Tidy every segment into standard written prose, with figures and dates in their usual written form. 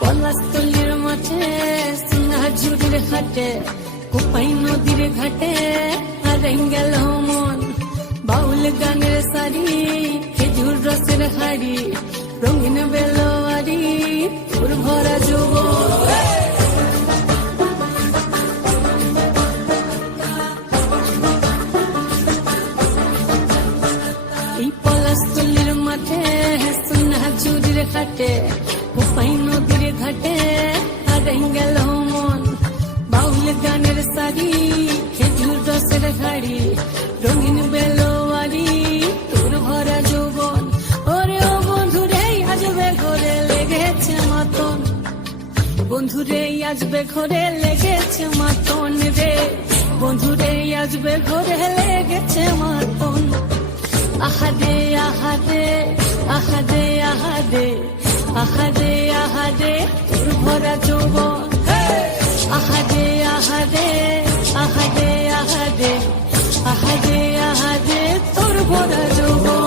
পলাশতলির মাঠে সোনাঝুরির হাটে কোপাই নদীর ঘাটে হারাই গেল মন বাউল গানের শাড়ি খেজুর রসের হাড়ি রঙিন বেলোয়ারি ফুল ভরা যৌবন এই পলাশতলির মাঠে সোনাঝুরির হাটে কোপাই নদীর ঘাটে হারাই গেল মন বাউল গানের শাড়ি খেজুর রসের হাড়ি রঙিন বেলোয়ারি তোর ভরা যৌবন ওরে ও বন্ধুরে আসবে ঘরে লেগেছে মাতন বন্ধুরে আসবে ঘরে লেগেছে মাতন রে বন্ধুরে আসবে ঘরে লেগেছে মাতন আহাদে আহাদে আহাদে আহাদে আহাদে আহাদে তোর ভরা যৌবন আহাদে আহাদে আহাদে আহাদে আহাদে আহাদে তোর ভরা যৌবন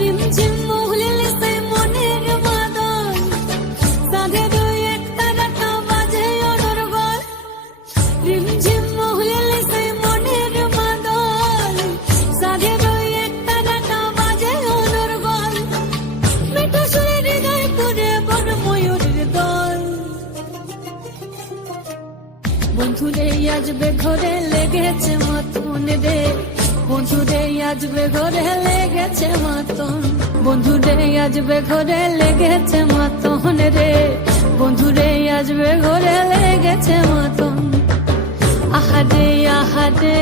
রিমঝিম মহুলিলে সে মনের বাদন সাধে দুই এক তারাটা বাজে অনর্গল রিমঝিম মহুলিলে সে মনের বাদন সাধে দুই এক তারাটা বাজে অনর্গল মেঠো সুরে হৃদয় করে বন ময়ূরের দল বন্ধুরে আসবে ঘরে লেগেছে মাতন রে বন্ধুরে আসবে ঘরে লেগেছে মাতন বন্ধুরে আসবে ঘরে লেগেছে মাতন রে বন্ধুরে আসবে ঘরে লেগেছে মাতন আহাদে আহাদে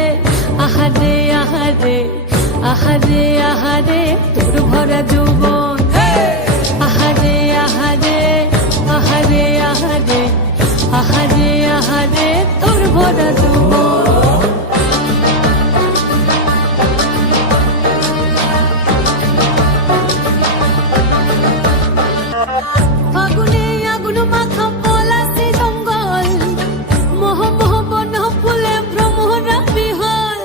আহাদে আহাদে আহাদে আহাদে তোর ভরা যৌবন আহাদে আহাদে আহাদে আহাদে আহাদে আহাদে তোর ভরা যৌবন ফাগুনে আগুন মাখা পলাশি জঙ্গল মোহ মোহ বন ফুলে ভ্রমরা বিহল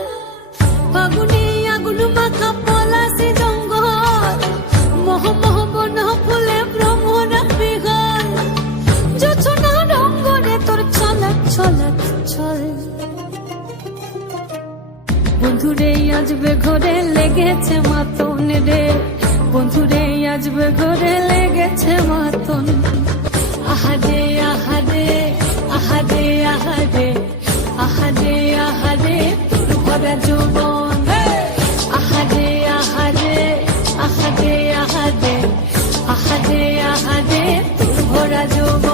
ফাগুনে আগুন মাখা পলাশি জঙ্গল মোহ মোহ বন ফুলে ভ্রমরা বিহল যোছনা রঙ্গনে তোর ছলক ছলক ছল বন্ধুরে আসবে ঘরে লেগেছে মাতন রে বন্ধুরে আসবে ঘরে লেগেছে মাতন আহাদে আহাদে আহাদে আহাদে আহাদে আহাদে তোর ভরা যৌবন আহাদে আহাদে আহাদে আহাদে আহাদে আহাদে তোর ভরা যৌবন